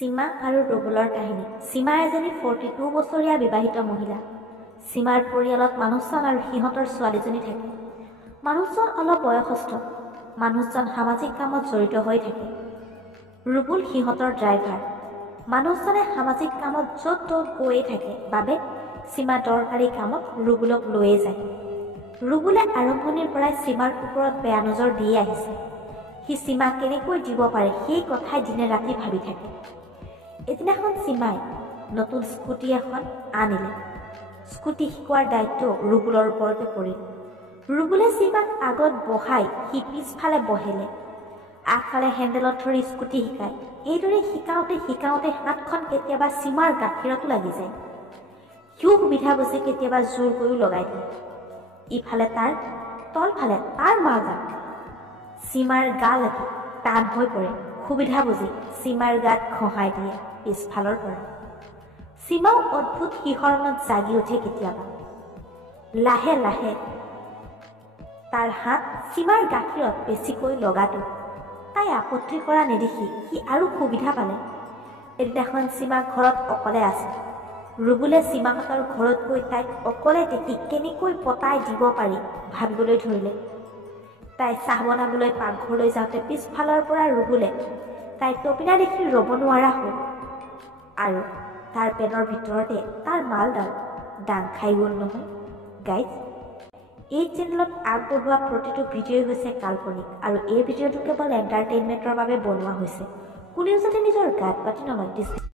সীমা আৰু ৰুবুলৰ কাহিনী। সীমা এজনী 42 বছৰীয়া বিবাহিত মহিলা। সীমাৰ পৰিয়ালত মানুহজন আৰু সিহঁতৰ ছোৱালীজনী থাকে। মানুহজন অলপ বয়সস্থ। মানুহজন সামাজিক কামত জড়িত হৈ থাকে। ৰুবুল সিহঁতৰ ড্ৰাইভাৰ। মানুহজনে সামাজিক কামত য'ত ত'ত গৈয়ে থাকে বাবে সীমা দৰকাৰী কামত ৰুবুলক লৈয়ে যায়। ৰুবুলে আৰম্ভণিৰ পৰাই সীমাৰ ওপৰত বেয়া নজৰ দি আহিছে। সি সীমাক কেনেকৈ দিব পাৰে সেই কথাই দিনে ৰাতি ভাবি থাকে। এদিনাখন সীমাই নতুন স্কুটি এখন আনিলে। স্কুটি শিকোৱাৰ দায়িত্ব ৰুবুলৰ ওপৰতে পৰিল। ৰুবুলে সীমাক আগত বহাই সি পিছফালে বহিলে। আগফালে হেণ্ডেলত ধৰি স্কুটি শিকায়। এইদৰে শিকাওঁতে হাতখন কেতিয়াবা সীমাৰ গাখীৰতো লাগি যায়। সিও সুবিধা বুজি কেতিয়াবা জোৰ কৰিও লগাই দিয়ে। ইফালে তাৰ তলফালে তাৰ মা গাত সীমাৰ গা লাগি টান হৈ পৰে। সুবিধা বুজি সীমাৰ গাত ঘঁহাই দিয়ে পিছফালৰ পৰা। সীমাও অদ্ভুত শিহৰণত জাগি উঠে কেতিয়াবা। লাহে লাহে তাৰ হাত সীমাৰ গাখীৰত বেছিকৈ লগাটো তাই আপত্তি কৰা নেদেখি সি আৰু সুবিধা পালে। এদিনাখন সীমা ঘৰত অকলে আছে। ৰুবুলে সীমাহঁতৰ ঘৰত গৈ তাইক অকলে দেখি কেনেকৈ পতাই দিব পাৰি ভাবিবলৈ ধৰিলে। তাই চাহ বনাবলৈ পাকঘৰলৈ যাওঁতে পিছফালৰ পৰা ৰুবুলে তাই টপিনা দেখি ৰ'ব নোৱাৰা হ'ল আৰু তাৰ পেনৰ ভিতৰতে তাৰ মালডাল ডাং খাই গ'ল নহয়। গাইজ, এই চেনেলত আগবঢ়োৱা প্ৰতিটো ভিডিঅ'ই হৈছে কাল্পনিক আৰু এই ভিডিঅ'টো কেৱল এণ্টাৰটেইনমেণ্টৰ বাবে বনোৱা হৈছে। কোনেও যাতে নিজৰ গাত পাতি নলয়।